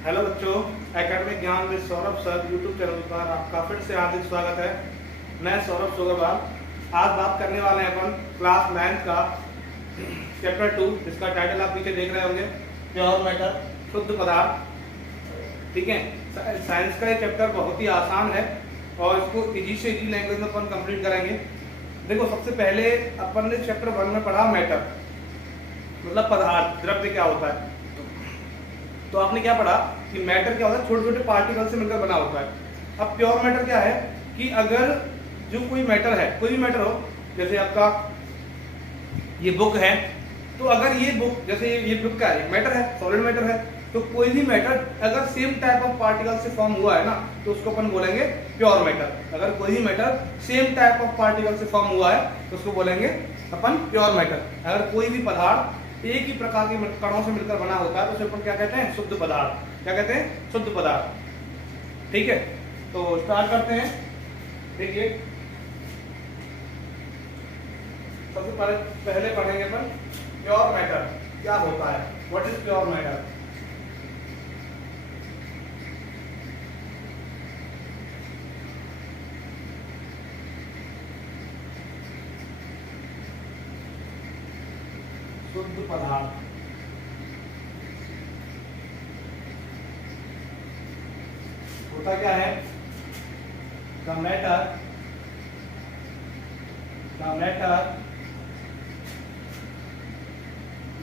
Hello बच्चों, academic ज्ञान में सौरभ सर यूट्यूब चैनल पर आपका फिर से हार्दिक स्वागत है। मैं सौरभ सोगरवाल। आज बात करने वाले हैं अपन क्लास 9 का चैप्टर 2, जिसका टाइटल आप पीछे देख रहे होंगे, प्योर मैटर, शुद्ध पदार्थ। ठीक है, साइंस का ये चैप्टर बहुत ही आसान है और इसको इजी से इजी लैंग्वेज में अपन कंप्लीट करेंगे। देखो, सबसे पहले अपन ने चैप्टर 1 में पढ़ा मैटर, मतलब पदार्थ, द्रव्य क्या होता है। तो आपने क्या पढ़ा कि मैटर क्या होता है, छोटे छोटे पार्टिकल से मिलकर बना होता है। अब प्योर मैटर क्या है कि अगर जो कोई मैटर है, कोई भी मैटर हो, जैसे आपका ये बुक है, तो अगर ये बुक, जैसे ये बुक का है, मैटर है, सॉलिड मैटर है, तो कोई भी मैटर अगर सेम टाइप ऑफ पार्टिकल से फॉर्म हुआ है ना, तो उसको अपन बोलेंगे प्योर मैटर। अगर कोई भी matter same type of particle से फॉर्म हुआ है तो उसको बोलेंगे अपन प्योर मैटर। अगर कोई भी पदार्थ एक ही प्रकार के कणों से मिलकर बना होता है तो उसे अपन क्या कहते हैं, शुद्ध पदार्थ। क्या कहते हैं, शुद्ध पदार्थ। ठीक है, तो स्टार्ट करते हैं। देखिए, सबसे पहले पढ़ेंगे अपन प्योर मैटर क्या होता है, व्हाट इज प्योर मैटर। शुद्ध पदार्थ होता क्या है, the matter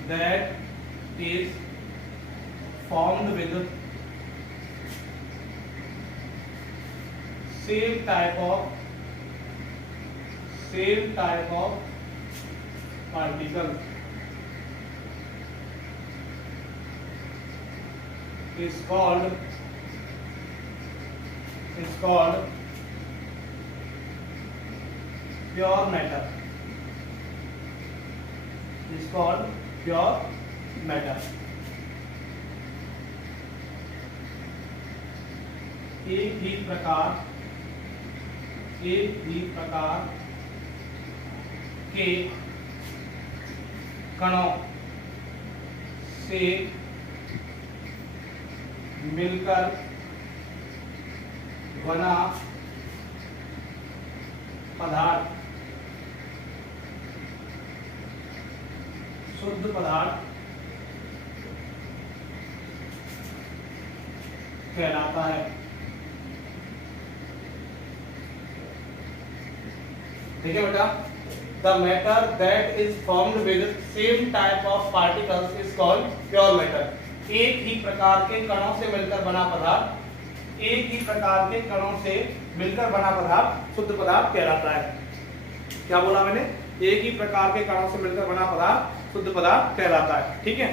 that is formed with same type of particles is called pure matter. Is called pure matter. एक ही प्रकार के कणों से मिलकर बना पदार्थ शुद्ध पदार्थ कहलाता है। ठीक है बेटा, the matter that is formed with same type of particles is called pure matter. एक ही प्रकार के कणों से मिलकर बना पदार्थ, एक ही प्रकार के कणों से मिलकर बना पदार्थ शुद्ध पदार्थ कहलाता है। क्या बोला मैंने, एक ही प्रकार के कणों से मिलकर बना पदार्थ शुद्ध पदार्थ कहलाता है। ठीक है,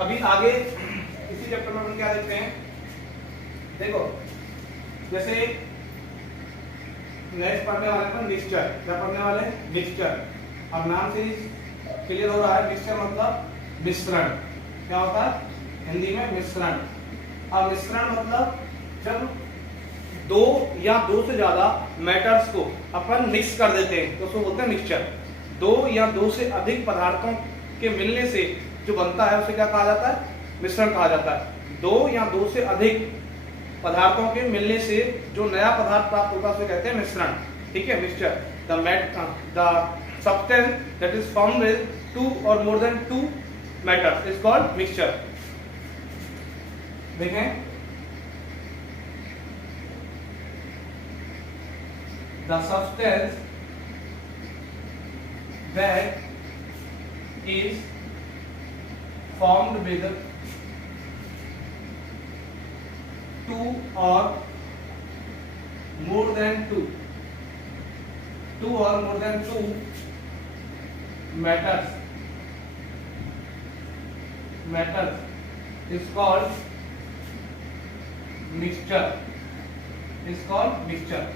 अभी आगे इसी चैप्टर में हम क्या देखते हैं, देखो, जैसे नेक्स्ट पढ़ने वाले पर मिक्सचर। क्या पढ़ने वाले, मिक्सचर। अब नाम से क्लियर हो रहा है, मिक्सचर मतलब मिश्रण। क्या होता है हिंदी में, मिश्रण। अब मिश्रण मतलब जब दो या दो से ज्यादा मैटर्स को अपन मिक्स कर देते हैं तो उसको बोलते हैं मिक्सचर। दो या दो से अधिक पदार्थों के मिलने से जो बनता है उसे क्या कहा जाता है, मिश्रण कहा जाता है। दो या दो से अधिक पदार्थों के मिलने से जो नया पदार्थ प्राप्त होता है उसे कहते हैं मिश्रण। ठीक है, mixture. The substance that is found with two और more than two matters is called mixture. देखें, the substance that is formed with two or more than two matters is called mixture.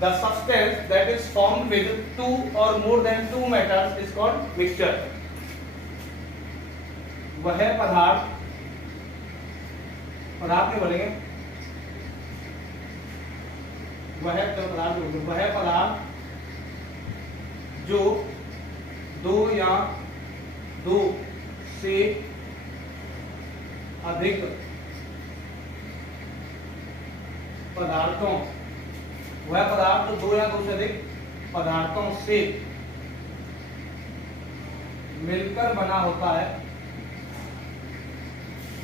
The substance that is formed with two or more than two matters is called mixture. वह पदार्थ नहीं बोलेंगे, वह पदार्थ जो दो या दो से अधिक पदार्थों, वह पदार्थ जो दो या दो से अधिक पदार्थों से मिलकर बना होता है,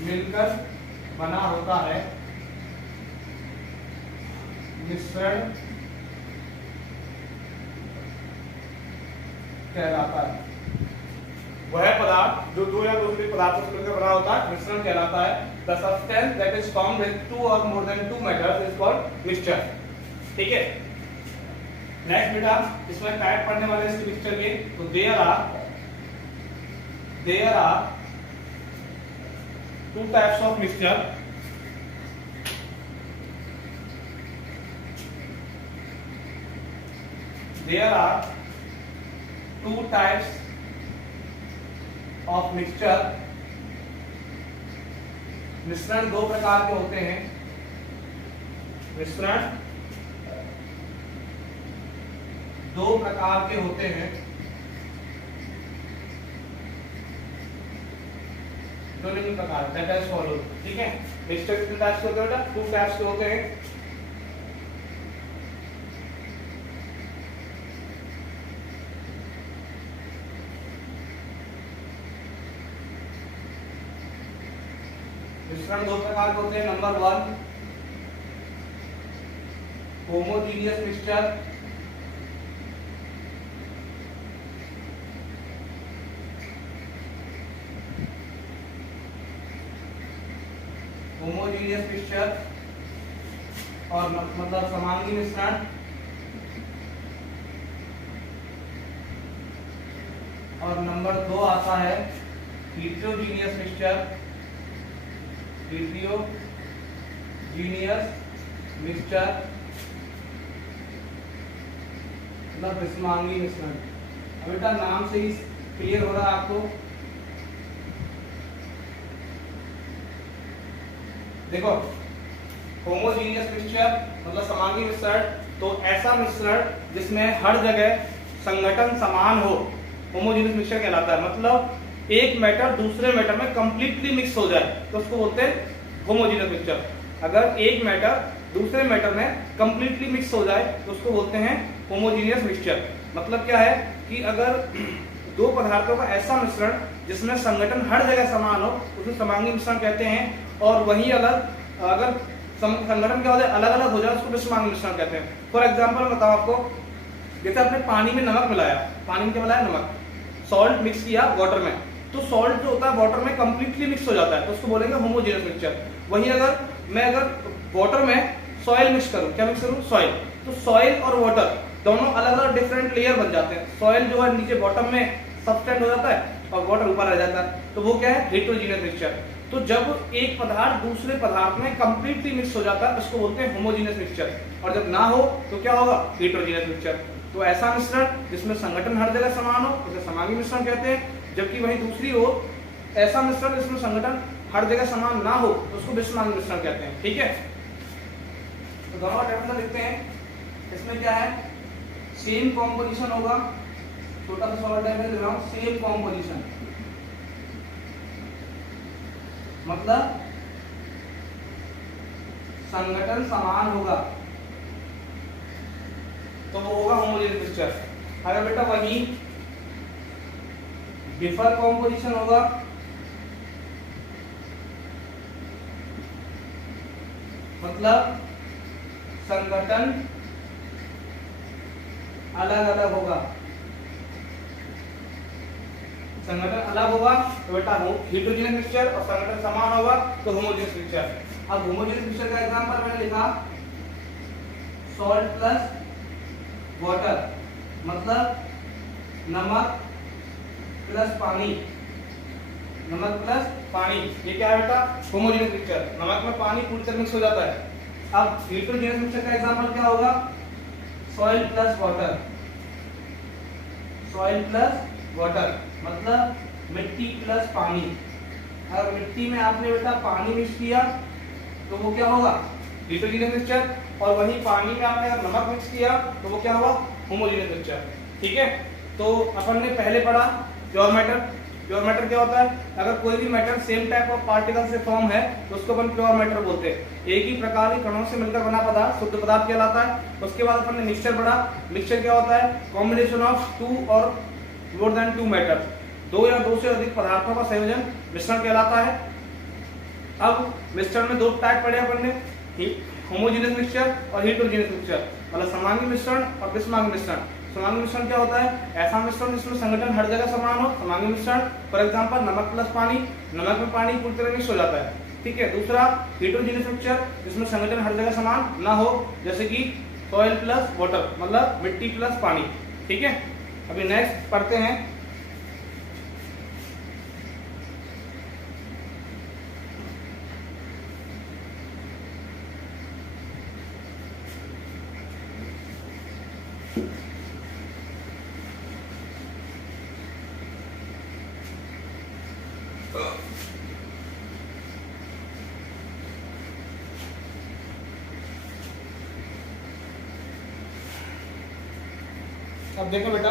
मिलकर बना होता है, मिश्रण कहलाता है। वह पदार्थ जो दो या दो से अधिक पदार्थों से मिलकर बना होता है मिश्रण कहलाता है। The substance that is formed with two और more than two metals is called mixture. ठीक है, नेक्स्ट बेटा इसमें टाइप पढ़ने वाले इसके मिक्सचर के, तो there are two types of mixture. There are two types of mixture. मिश्रण दो प्रकार के होते हैं, मिश्रण दो प्रकार के होते हैं, दो निम्न प्रकार दैट इज फॉलो। ठीक है, मिक्सचर कितने टाइप्स के होते हैं बेटा? टू टाइप्स के होते हैं। मिश्रण दो प्रकार के होते हैं। Number 1 homogeneous mixture, homogeneous mixture और मतलब समांगी मिश्रण। और नंबर 2 आता है हेटेरोजीनियस मिक्सचर, हेटेरोजीनियस मिक्सचर मतलब विषमांगी मिश्रण। अब बेटा नाम से ही क्लियर हो रहा है आपको। देखो होमोजीनियस मिक्सचर मतलब समांगी मिश्रण, तो ऐसा मिश्रण जिसमें हर जगह संगठन समान हो, होमोजीनियस मिक्सचर कहलाता है। मतलब एक मैटर दूसरे मैटर में कंप्लीटली मिक्स हो जाए तो उसको बोलते हैं होमोजीनियस मिक्सचर। अगर एक मैटर दूसरे मैटर में कंप्लीटली मिक्स हो जाए तो उसको बोलते हैं होमोजीनियस मिक्सचर। मतलब क्या है कि अगर दो पदार्थों का ऐसा मिश्रण जिसमें संगठन हर जगह समान हो उसे समांगी मिश्रण कहते हैं। और वही अगर संगठन क्या हो जाए, अलग अलग हो जाए, उसको विषमांगी मिश्रण कहते हैं। फॉर एग्जाम्पल बताओ आपको, जैसे आपने पानी में नमक मिलाया, पानी में क्या मिलाया? नमक। सॉल्ट मिक्स किया वाटर में, तो सॉल्ट जो होता है वाटर में कंप्लीटली मिक्स हो जाता है, तो उसको बोलेंगे होमोजेनियस मिक्सचर। वहीं अगर वाटर में सॉइल मिक्स करूं, क्या मिक्स करूं? सॉइल। तो सॉइल और वाटर दोनों अलग अलग डिफरेंट लेयर बन जाते हैं। सॉइल जो है नीचे बॉटम में सब्सटेंट हो जाता है और वाटर ऊपर रह जाता है, तो वो क्या है? Heterogeneous mixture. तो जब एक पदार्थ दूसरे पदार्थ में कंप्लीटली मिक्स हो जाता है उसको बोलते हैं होमोजीनियस मिक्सचर, और जब ना हो तो क्या होगा? Heterogeneous mixture. तो ऐसा मिश्रण जिसमें संगठन हर जगह समान हो उसे समांगी मिश्रण कहते हैं। जबकि वहीं दूसरी ओर ऐसा मिश्रण जिसमें संगठन हर जगह समान ना हो तो उसको विषमांगी मिश्रण कहते हैं। ठीक है, तो दोनों डेफिनेशन लिखते हैं। इसमें क्या है? सेम कॉम्पोजिशन होगा, छोटा सा सॉल्ट डेफिनेशन लिख रहा हूं, सेम कॉम्पोजिशन मतलब संगठन समान होगा तो वो होगा होमोजेनियस मिक्सचर। अगर बेटा वही डिफर कॉम्पोजिशन होगा मतलब संगठन अलग अलग होगा, संगठन अलग होगा तो बेटा हेटेरोजीनियस मिक्सचर, और संगठन समान होगा तो होमोजेनियस मिक्सचर। अब होमोजेनियस मिक्सचर का एग्जांपल मैंने लिखा सॉल्ट प्लस वाटर मतलब नमक प्लस पानी, नमक प्लस पानी। ये क्या है बेटा? Homogeneous mixture. नमक में पानी पूरी तरह मिक्स हो जाता है। अब हेटेरोजीनियस मिक्सचर का एग्जांपल क्या होगा? Soil plus water, soil plus water मतलब मिट्टी प्लस पानी। अगर मिट्टी में आपने बेटा पानी मिक्स किया तो वो क्या होगा? Heterogeneous mixture. और वहीं पानी में आपने अगर नमक मिक्स किया तो वो क्या होगा? Homogeneous mixture. ठीक है, तो अपन ने पहले पढ़ा प्योर मैटर, प्योर मैटर क्या होता है? अगर कोई भी matter same type of particle से फॉर्म है तो उसको अपन प्योर मैटर बोलते हैं। एक ही प्रकार के कणों से मिलकर बना पदार्थ शुद्ध पदार्थ कहलाता है। उसके बाद अपन ने मिक्सचर पढ़ा। मिक्सचर क्या होता है? कॉम्बिनेशन ऑफ टू और मोर देन टू मैटर, दो या दो से अधिक पदार्थों का संयोजन मिश्रण कहलाता है। अब मिश्रण में दो टाइप पढ़े अपन ने, होमोजेनियस मिक्सचर और हेटेरोजेनियस मिक्सचर, मतलब समांगी मिश्रण और विषमांगी मिश्रण। समांगी मिश्रण क्या होता है? ऐसा मिश्रण जिसमें संगठन हर जगह समान हो, समांगी मिश्रण। फॉर एग्जांपल नमक प्लस पानी, नमक में पानी पूरी तरह मिक्स हो जाता है, ठीक है। दूसरा हेटेरोजेनियस मिक्सचर, जिसमें संगठन हर जगह समान ना हो, जैसे कि सॉइल प्लस वाटर, मतलब मिट्टी प्लस पानी, ठीक है। अभी नेक्स्ट पढ़ते हैं अब देखो बेटा,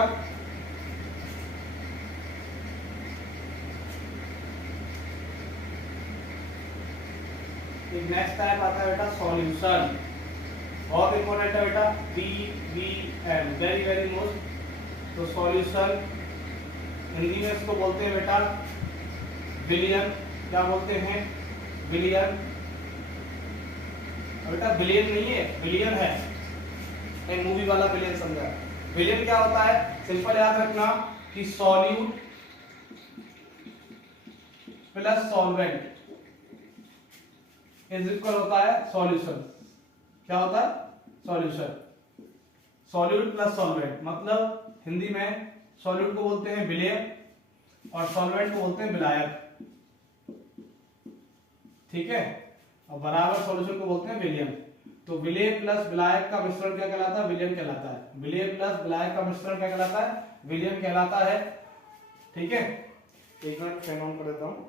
नेक्स्ट टाइप आता है बेटा सॉल्यूशन। बहुत इंपॉर्टेंट है बेटा, BVM, वेरी वेरी मोस्ट। तो सॉल्यूशन हिंदी में इसको बोलते हैं बेटा विलियन। क्या बोलते हैं? विलियन। बेटा बिलियन नहीं है, विलियन है, एक मूवी वाला विलियन समझा। विलियन क्या होता है? सिंपल याद रखना कि solute plus solvent is equal होता है सॉल्यूशन। क्या होता है? सॉल्यूशन। सॉल्यूट प्लस सॉल्वेंट, मतलब हिंदी में सॉल्यूट को बोलते हैं विलेय और सॉल्वेंट को बोलते हैं विलायक, ठीक है। और बराबर सॉल्यूशन को बोलते हैं विलियन। तो विलेय प्लस विलायक का मिश्रण क्या कहलाता है? विलियन कहलाता है। विलेय प्लस विलायक का मिश्रण क्या कहलाता है? विलियन कहलाता है, ठीक है। एक मिनट फैन ऑन कर देता हूं।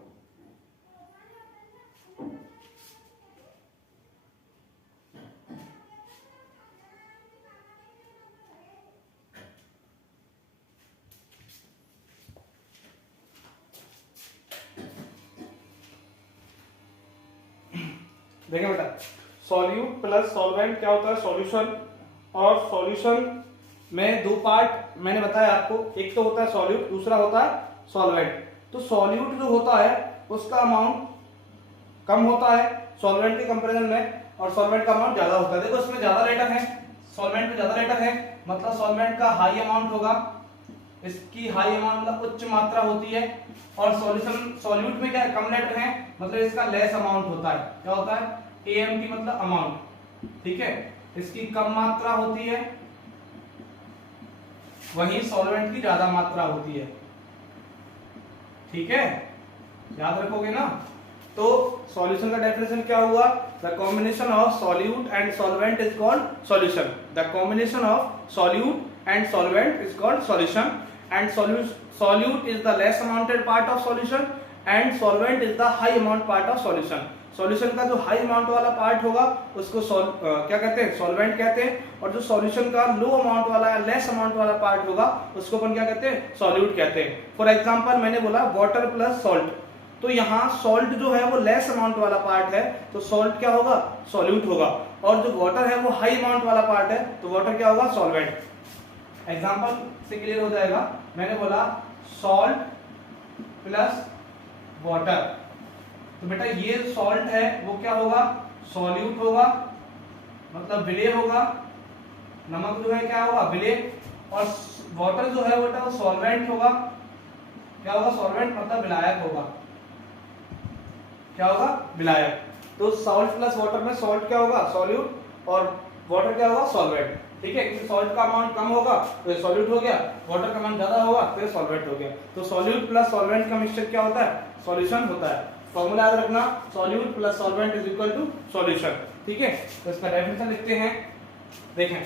देखिए बेटा, सॉल्यूट प्लस सॉल्वेंट क्या होता है? सॉल्यूशन। और सॉल्यूशन में दो पार्ट मैंने बताया आपको, एक तो होता है सॉल्यूट, दूसरा होता है सॉल्वेंट। तो सॉल्यूट जो होता है उसका अमाउंट कम होता है सॉल्वेंट के कंपैरिजन में, और सॉल्वेंट का अमाउंट ज्यादा होता है। देखो इसमें ज्यादा लेटर है, सॉल्वेंट में ज्यादा लेटर है, मतलब सॉल्वेंट का हाई अमाउंट होगा, इसकी हाई अमाउंट मतलब उच्च मात्रा होती है। और सॉल्यूशन सॉल्यूट में क्या है? कम लेटर है, मतलब इसका लेस अमाउंट होता है। क्या होता है? AM की मतलब अमाउंट, ठीक है। इसकी कम मात्रा होती है, वहीं सॉल्वेंट की ज्यादा मात्रा होती है, ठीक है। याद रखोगे ना? तो सॉल्यूशन का डेफिनेशन क्या हुआ? The combination of solute and solvent is called solution. The combination of solute and solvent is called solution. And solute is the less amounted part of solution and solvent is the high amount part of solution. Solution का जो high amount वाला part होगा उसको क्या कहते हैं? Solvent कहते हैं। और जो सॉल्यूशन का लो अमाउंट वाला या लेस अमाउंट वाला पार्ट होगा उसको अपन क्या कहते हैं? सॉल्यूट कहते हैं। फॉर एग्जांपल मैंने बोला वाटर प्लस सॉल्ट, तो यहाँ सॉल्ट जो है वो लेस अमाउंट वाला पार्ट है, तो सॉल्ट क्या होगा? सॉल्यूट होगा। और जो वाटर है वो हाई अमाउंट वाला पार्ट है, तो वाटर क्या होगा? सॉल्वेंट। एग्जांपल से क्लियर हो जाएगा। मैंने बोला सॉल्ट प्लस वाटर, तो बेटा ये सॉल्ट है वो क्या होगा? सॉल्यूट होगा, मतलब विलेय होगा। नमक जो है क्या होगा? विलेय। और वाटर जो है बेटा वो सॉल्वेंट होगा। क्या होगा? सॉल्वेंट, मतलब विलायक होगा। क्या होगा? विलायक। तो सॉल्ट प्लस वाटर में सॉल्ट क्या होगा? सॉल्यूट, और वाटर क्या होगा? सॉल्वेंट, ठीक है। क्योंकि सॉल्ट का अमाउंट कम होगा तो ये सॉल्यूट हो गया, वाटर का अमाउंट ज्यादा होगा तो ये सॉल्वेंट हो गया। तो सॉल्यूट प्लस सॉल्वेंट का मिक्सचर क्या होता है? सॉल्यूशन होता है। फॉर्मूला याद रखना, solute plus solvent is equal to solution, ठीक है। तो इसका डेफिनेशन लिखते हैं, देखें।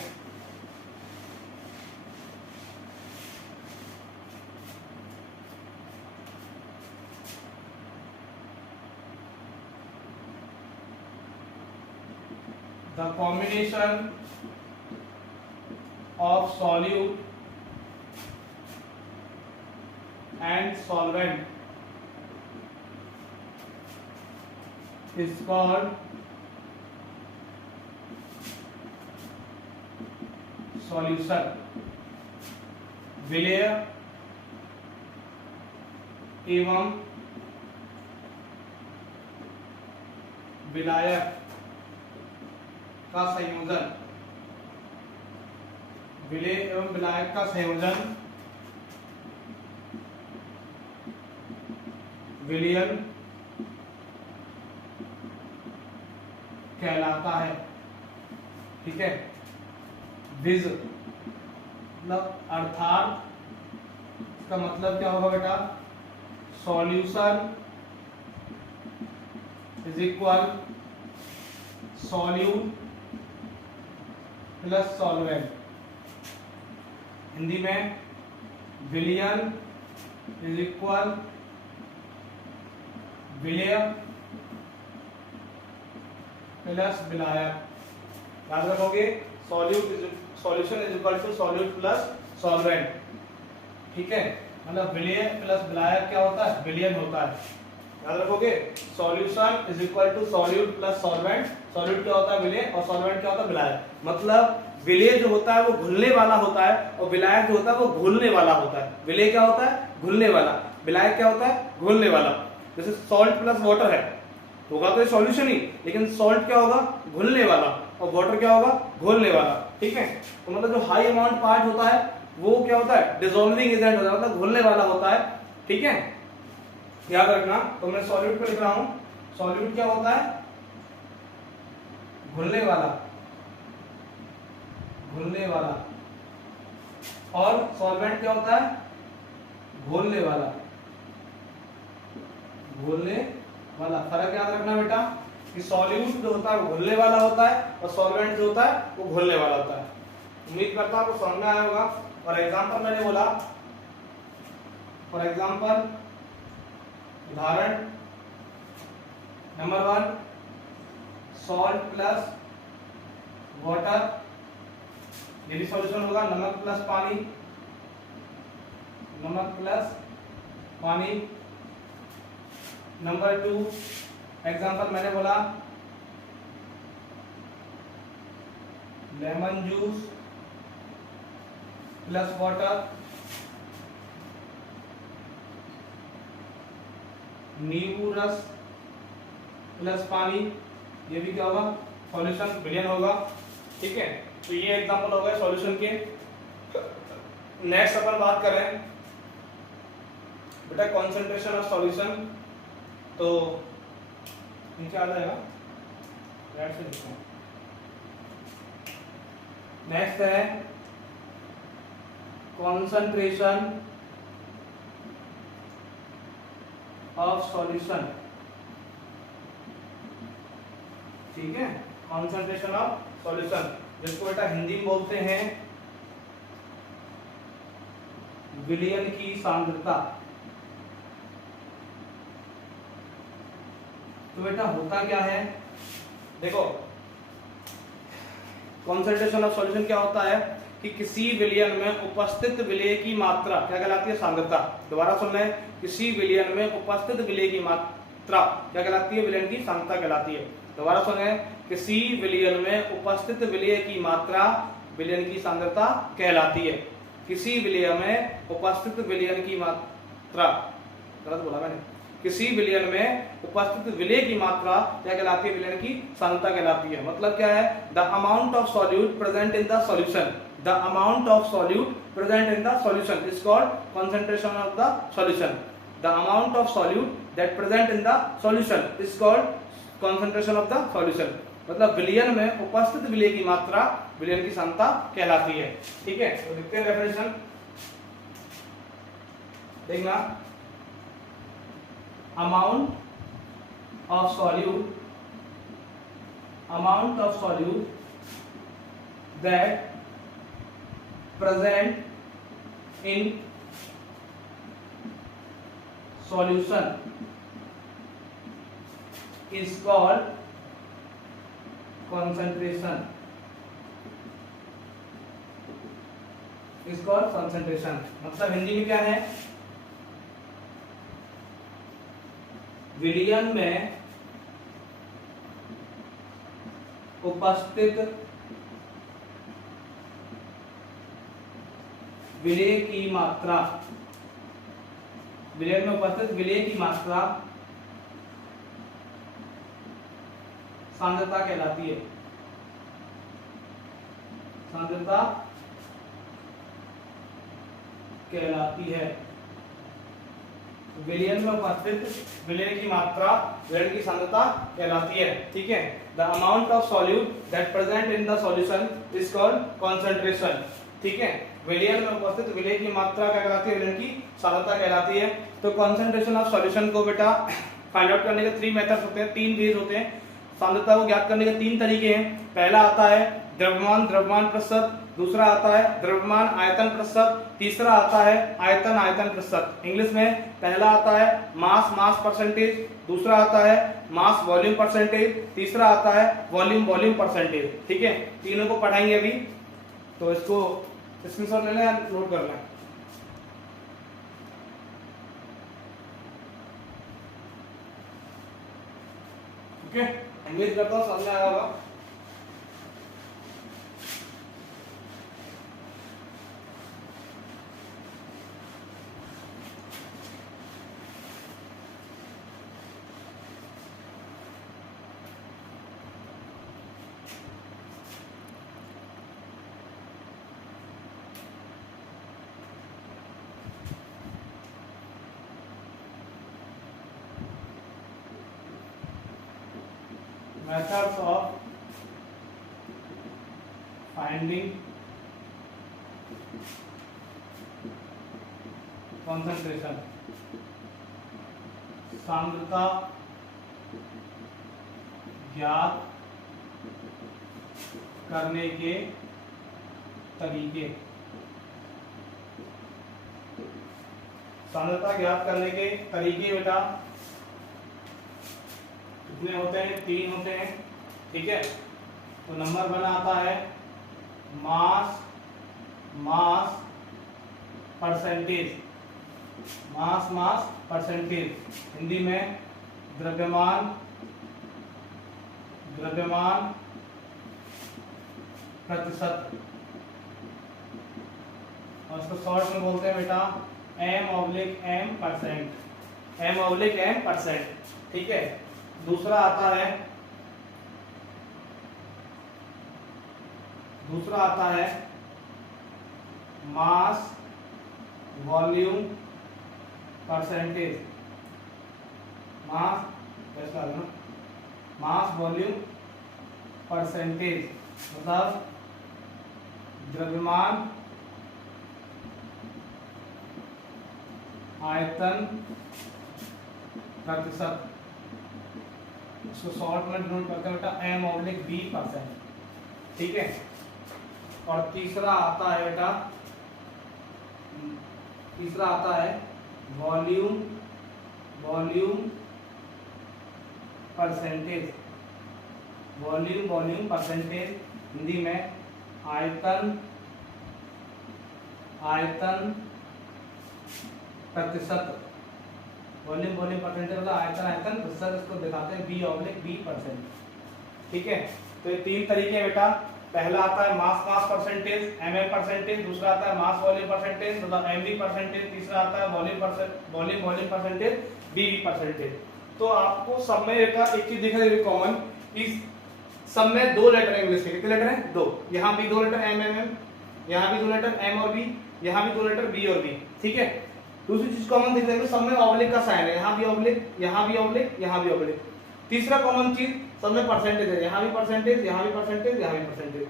The combination of solute and solvent is called solution. विलेय एवं विलायक का संयोजन, विलेय एवं विलायक का संयोजन विलयन कहलाता है। ठीक है, विज मतलब अर्थात इसका मतलब क्या होगा बेटा, solution is equal solute plus solvent. Hindi में विलयन इज इक्वल विलेय प्लस विलायक। याद रखोगे, solution is equal to solute plus solvent. ठीक है, मतलब विलेय प्लस विलायक क्या होता है, विलयन होता है। याद रखोगे, solution is equal to solute plus solvent. Solute क्या होता है, विलेय, और सॉल्वेंट क्या होता है, विलायक। मतलब विलेय जो होता है वो घुलने वाला होता है, और विलायक जो होता है वो घुलने वाला होता है। विलेय क्या होता है, घुलने वाला, विलायक क्या होता है, घुलने वाला। जैसे सॉल्ट प्लस वाटर है, होगा तो ये सॉल्यूशन ही, लेकिन सॉल्ट क्या होगा, घुलने वाला, और वाटर क्या होगा, घोलने वाला। ठीक है, तो मतलब जो हाई अमाउंट पार्ट होता है वो क्या होता है, डिसॉल्विंग एजेंट होता है, मतलब घुलने वाला होता है। ठीक है, याद रखना। तो मैं सॉल्यूट पे लिख रहा हूं, सॉल्यूट क्या होता है, घुलने वाला, घुलने वाला, और सॉल्वेंट क्या होता है, घोलने वाला, घोलने वाला। फर्क याद रखना बेटा कि सॉल्यूट जो होता है वो घुलने वाला होता है, और सॉल्वेंट जो होता है वो घोलने वाला होता है। उम्मीद करता हूं आपको समझ में आया होगा। फॉर एग्जांपल मैंने बोला, फॉर एग्जांपल उदाहरण नंबर 1, सॉल्ट प्लस वाटर, ये भी सॉल्यूशन होगा। नमक प्लस पानी, नमक प्लस पानी। नंबर 2 एग्जांपल मैंने बोला लेमन जूस प्लस वाटर, नींबू रस प्लस पानी, ये भी क्या होगा, सॉल्यूशन, विलयन होगा। ठीक है, तो ये एग्जांपल हो गए सॉल्यूशन के। नेक्स्ट अपन बात करें बेटा कॉन्सेंट्रेशन ऑफ सॉल्यूशन, तो नीचे आ जाएगा, राइट से लिखता हूं। नेक्स्ट है कॉन्सेंट्रेशन ऑफ सॉल्यूशन। ठीक है, कॉन्सेंट्रेशन ऑफ सॉल्यूशन, जिसको बेटा हिंदी में बोलते हैं विलयन की सांद्रता। तो बेटा होता क्या है, देखो कॉन्सेंट्रेशन ऑफ सॉल्यूशन क्या होता है कि किसी विलयन में उपस्थित विलेय की मात्रा क्या कहलाती है, सांद्रता। दोबारा सुन लें, किसी विलयन में उपस्थित विलेय की मात्रा क्या कहलाती है, विलयन की सांद्रता कहलाती है। दोबारा सुने, किसी विलयन में उपस्थित विलेय की मात्रा विलयन की सांद्रता कहलाती है। किसी विलय में उपस्थित विलयन की मात्रा, गलत बोला मैंने, किसी विलयन में उपस्थित विलेय की मात्रा क्या कहलाती है, विलयन की सांद्रता कहलाती है। मतलब क्या है, the amount of solute present in the solution, the amount of solute present in the solution is called concentration of the solution. The amount of solute that present in the solution is called concentration of the solution. मतलब विलयन में उपस्थित विलेय की मात्रा विलयन की सांद्रता कहलाती है। ठीक है, तो देखते हैं डेफिनेशन, देखना, amount of solute that present in solution is called concentration, is called concentration। मतलब हिंदी में क्या है, विलयन में उपस्थित विलेय की मात्रा, विलेय में उपस्थित विलेय की मात्रा सांद्रता कहलाती है। सांद्रता कहलाती है। विलयन में उपस्थित विलय की मात्रा विलयन की सांद्रता कहलाती है। ठीक है, the amount of solute that present in the solution is called concentration. ठीक है, विलयन में उपस्थित विलय की मात्रा क्या कहलाती है? विलयन की सांद्रता कहलाती है। तो कॉन्सेंट्रेशन ऑफ सॉल्यूशन को बेटा फाइंड आउट करने के 3 मेथड्स होते हैं, 3 वेज होते हैं। सांद्रता को ज्ञात करने के 3 तरीके हैं। पहला आता है द्रव्यमान द्रव्यमान प्रतिशत, दूसरा आता है द्रव्यमान आयतन प्रतिशत, तीसरा आता है आयतन आयतन प्रतिशत। इंग्लिश में पहला आता है मास मास परसेंटेज, दूसरा आता है मास वॉल्यूम परसेंटेज, तीसरा आता है वॉल्यूम वॉल्यूम परसेंटेज। ठीक है, तीनों को पढ़ाएंगे अभी, तो इसको स्क्रीनशॉट ले लें या नोट कर लें। ओके, उम्मीद करता हूँ समझ में आया होगा। Methods of finding concentration, सांद्रता ज्ञात करने के तरीके। सांद्रता ज्ञात करने के तरीके बेटा कितने होते हैं? 3 होते हैं। ठीक है, तो नंबर 1 आता है मास मास परसेंटेज, मास मास परसेंटेज, हिंदी में द्रव्यमान द्रव्यमान प्रतिशत, और इसको शॉर्ट में बोलते हैं बेटा m/m परसेंट, m/m परसेंट। ठीक है, दूसरा आता है mass volume percentage, mass volume percentage मतलब द्रव्यमान आयतन प्रतिशत, इसको शॉर्ट में डिनोट करते हैं बेटा m/b परसेंट। ठीक है, और तीसरा आता है volume percentage, volume percentage, Hindi में आयतन प्रतिशत, वॉल्यूम परसेंटेज मतलब आयतन प्रतिशत, इसको दिखाते हैं b/b परसेंट। ठीक है, तो ये 3 तरीके हैं बेटा। पहला आता है मास मास परसेंटेज mm परसेंटेज, दूसरा आता है मास वॉल्यूम परसेंटेज मतलब mv परसेंटेज, तीसरा आता है वॉल्यूम परसेंटेज bv परसेंटेज। तो आपको सब में एक चीज दिख रही है कॉमन, इस सब में 2 लेटर है इंग्लिश के। कितने लेटर हैं? 2। यहाँ भी 2 लेटर m mm, यहाँ भी 2 लेटर m और b, यहाँ भी 2 लेटर b और b। ठीक है, दूसरी चीज कॉमन दिख रही है, सब में ऑब्लिक का साइन है, यहाँ भी ऑब्लिक, यहाँ भी ऑब्लिक, यहाँ भी ऑब्लिक। तीसरा कॉमन चीज सब में परसेंटेज है, यहाँ भी परसेंटेज, यहाँ भी परसेंटेज, यहाँ भी परसेंटेज।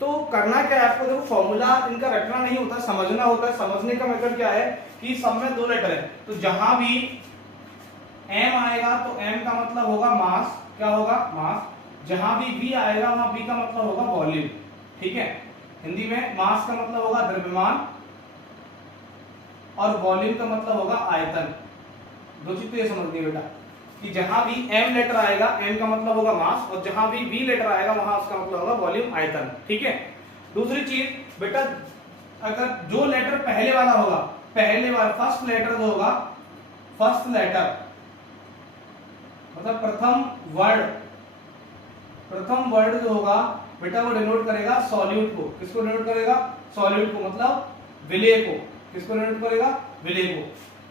तो करना क्या है आपको? देखो फॉर्मूला इनका रटना नहीं होता, समझना होता है। समझने का मेथड क्या है कि सब में 2 लेटर है, तो जहां भी m आएगा तो m का मतलब होगा मास, क्या होगा? मास। जहां भी b आएगा वहां b का मतलब होगा वॉल्यूम। ठीक है, हिंदी में मास का मतलब होगा द्रव्यमान और वॉल्यूम का मतलब होगा आयतन। 2 चीज तो ये समझ लीजिए बेटा कि जहां भी m लेटर आएगा m का मतलब होगा मास, और जहां भी v लेटर आएगा वहां उसका मतलब होगा वॉल्यूम आयतन। ठीक है, दूसरी चीज बेटा अगर जो लेटर पहले वाला होगा, पहले वाला फर्स्ट लेटर जो होगा, फर्स्ट लेटर मतलब प्रथम वर्ड प्रथम वर्ड जो होगा बेटा वो डिनोट करेगा सॉल्यूट को। किसको डिनोट करेगा? सॉल्यूट को, मतलब विलेय को। किसको डिनोट करेगा? विलेय को।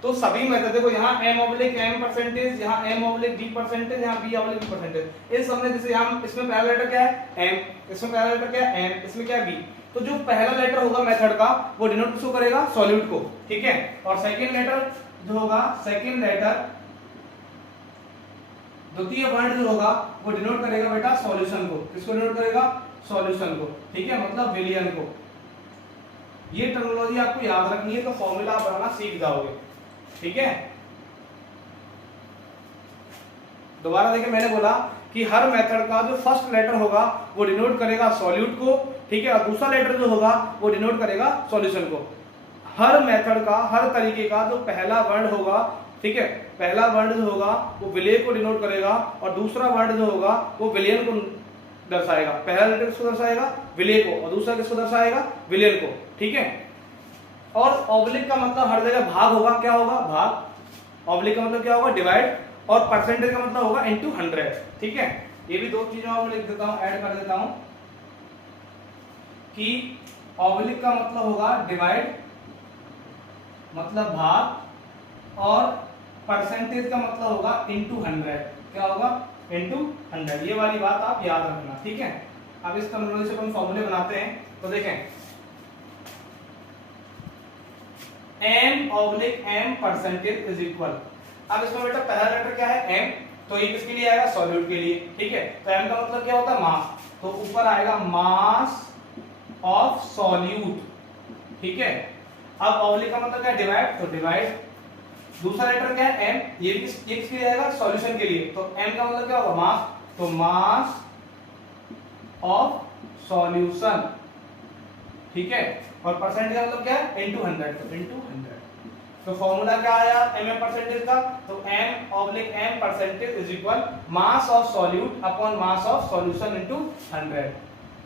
तो सभी मेथड देखो, यहाँ m/m परसेंटेज, यहाँ m/d परसेंटेज, यहाँ b/b परसेंटेज। इस हमने जैसे यहाँ इसमें पहला लेटर क्या है? m, इसमें पहला लेटर क्या है? m, इसमें क्या है? b। तो जो पहला लेटर होगा मेथड का वो डिनोट किसको करेगा? सॉल्यूट को, ठीक है। और सेकंड लेटर जो होगा, सेकंड लेटर द्वितीय वर्ण जो होगा वो डिनोट करेगा बेटा सॉल्यूशन को। किसको डिनोट करेगा? सॉल्यूशन को, ठीक है, मतलब विलयन को। ये टर्मिनोलॉजी आपको याद रखनी है तो फॉर्मूला बनाना सीख जाओगे, ठीक है। दोबारा देखिए, मैंने बोला कि हर मेथड का जो फर्स्ट लेटर होगा वो डिनोट करेगा सॉल्यूट को, ठीक है, और दूसरा लेटर जो होगा वो डिनोट करेगा सॉल्यूशन को। हर मेथड का, हर तरीके का जो पहला वर्ण होगा, ठीक है, पहला वर्ण जो होगा वो विलेय को डिनोट करेगा और दूसरा वर्ण जो होगा वो विलयन को दर्शाएगा। पहला लेटर किसको दर्शाएगा? विलेय को, और दूसरा किसको दर्शाएगा? विलयन को, ठीक है। और ऑब्लिक का मतलब हर जगह भाग होगा। क्या होगा? भाग। ऑब्लिक का मतलब क्या होगा? डिवाइड। और परसेंटेज का मतलब होगा इनटू 100, ठीक है। ये भी दो चीजों में लिख देता हूं, ऐड कर देता हूं कि ऑब्लिक का मतलब होगा डिवाइड, मतलब भाग, और परसेंटेज का मतलब होगा इनटू 100। क्या होगा? इनटू 100। ये वाली बात आप याद रखना, ठीक है। अब इस टर्मिनोलॉजी से अपन फॉर्मूले बनाते हैं। तो देखें, m/m परसेंटेज इज इक्वल। अब इसमें बेटा पहला लेटर क्या है? m, तो ये किसके लिए आएगा? सॉल्यूट के लिए, ठीक है। तो m का मतलब क्या होता है? मास। तो ऊपर आएगा मास ऑफ सॉल्यूट, ठीक है। अब ऑब्लिक का मतलब क्या है? डिवाइड, तो डिवाइड। दूसरा लेटर क्या है? m, ये किसके लिए आएगा? सॉल्यूशन के लिए। तो m का मतलब क्या होगा? मास, तो मास ऑफ सॉल्यूशन, ठीक है। और परसेंटेज का मतलब क्या है? इनटू 100, तो इनटू 100। तो फॉर्मूला क्या आया mm परसेंटेज का? तो m/m percentage is equal mass of solute upon mass of solution into 100।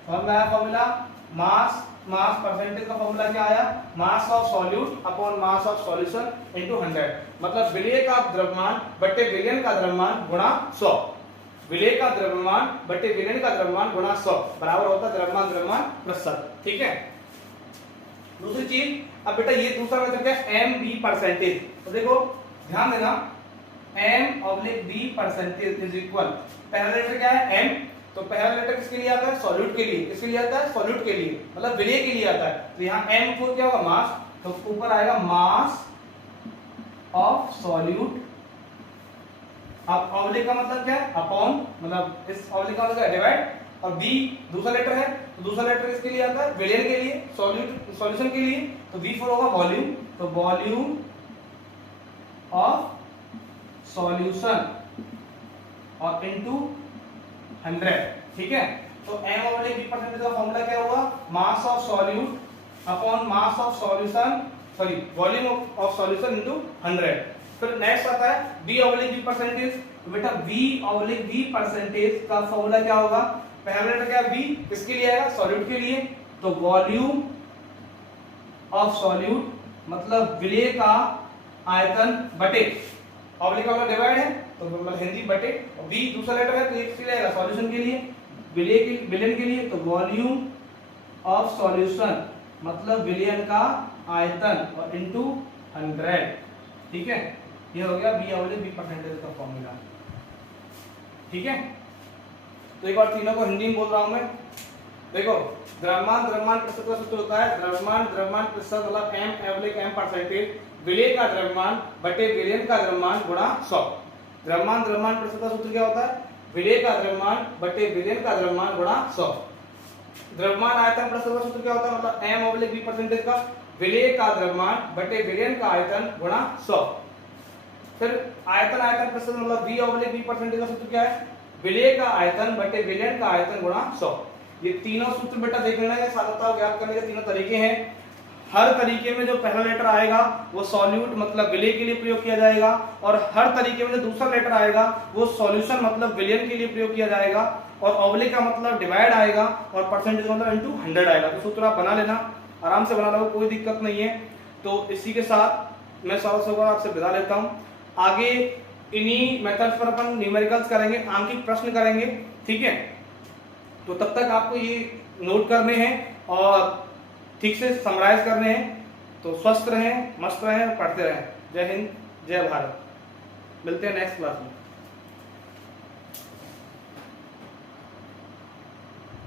Formula mass percentage का फॉर्मूला क्या आया? Mass of solute upon mass of solution into 100, मतलब विलेय का द्रव्यमान बटे विलयन का द्रव्यमान गुणा 100। विलेय का द्रव्यमान बटे विलयन का द्रव्यमान गुणा 100 बराबर होता है द्रव्यमान प्रतिशत, ठीक है। दूसरी चीज, अब बेटा ये दूसरा मेथड क्या है? m/b percentage. तो देखो ध्यान देना, m/b परसेंटेज इज इक्वल, पहला लेटर क्या है? m, तो पहला लेटर किसके लिए आता है? सॉल्यूट के लिए। किसके लिए आता है? सॉल्यूट के लिए, मतलब विलेय के लिए आता है। तो यहाँ m को क्या होगा? मास, तो ऊपर आएगा मास ऑफ सॉल्यूट। अब ऑब्लिक का मतलब क्या है? अपॉन, मतलब इस ऑब्लिक का मतलब क्या है? डिवाइड। और b दूसरा लेटर है, तो दूसरा लेटर किसके लिए आता है? विलयन के लिए, सॉल्यूशन के लिए। तो v4 होगा वॉल्यूम, तो वॉल्यूम ऑफ सॉल्यूशन और इनटू 100, ठीक है। तो m/b परसेंटेज का फॉर्मूला क्या होगा? Mass of solute upon mass of solution, sorry volume of solution into 100। फिर नेक्स्ट आता है b/b परसेंटेज। तो बेटा b/b परसेंटेज का फॉर्मूला क्या होगा? पहला लेटर क्या है? b, किसके लिए आएगा? सॉल्यूट के लिए। तो वॉल्यूम ऑफ सॉल्यूट, मतलब विलेय का आयतन बटे, ऑब्लिक का मतलब डिवाइड है तो मतलब हिंदी बटे, और b दूसरा लेटर है तो ये किसके लिए आएगा? सॉल्यूशन के लिए। विलयन के लिए, तो वॉल्यूम ऑफ सॉल्यूशन मतलब विलयन का आयतन और इनटू 100, ठीक है। ये हो गया b/b परसेंटेज का फॉर्मूला, ठीक है। तो एक बार तीनों को हिंदी में बोल रहा हूं मैं। देखो, द्रव्यमान प्रतिशत का सूत्र होता है द्रव्यमान प्रतिशत मतलब m/m परसेंटेज, विलेय का द्रव्यमान बटे विलयन का द्रव्यमान गुणा 100। द्रव्यमान प्रतिशत का सूत्र क्या होता है? विलेय का द्रव्यमान बटे विलयन का द्रव्यमान गुणा 100। द्रव्यमान आयतन प्रतिशत का सूत्र क्या होता है? मतलब m/b परसेंटेज का विलेय का द्रव्यमान बटे विलयन का आयतन गुणा 100। फिर आयतन प्रतिशत मतलब v/b परसेंटेज का सूत्र क्या है? विलेय का आयतन बटे विलयन का आयतन गुणा 100। ये तीनों सूत्र बेटा देख लेना है, सार्थकता ज्ञात करने के तीनों तरीके हैं। हर तरीके में जो पहला लेटर आएगा वो सॉल्यूट मतलब विलेय के लिए प्रयोग किया जाएगा, और हर तरीके में जो दूसरा लेटर आएगा वो सॉल्यूशन मतलब विलयन के लिए प्रयोग किया जाएगा, और ऑब्लिक का मतलब डिवाइड आएगा, और परसेंटेज मतलब इनटू 100 आएगा। तो सूत्र आप बना लेना, आराम से बना लो, कोई दिक्कत नहीं है। तो इसी के साथ मैं सवाल आपसे विदा लेता हूँ। आगे इन्हीं मेथड्स पर अपन न्यूमेरिकल्स करेंगे, आंकिक प्रश्न करेंगे, ठीक है। तो तब तक आपको ये नोट करने हैं और ठीक से समराइज करने हैं। तो स्वस्थ रहें, मस्त रहें, पढ़ते रहें। जय हिंद, जय भारत। मिलते हैं नेक्स्ट क्लास में।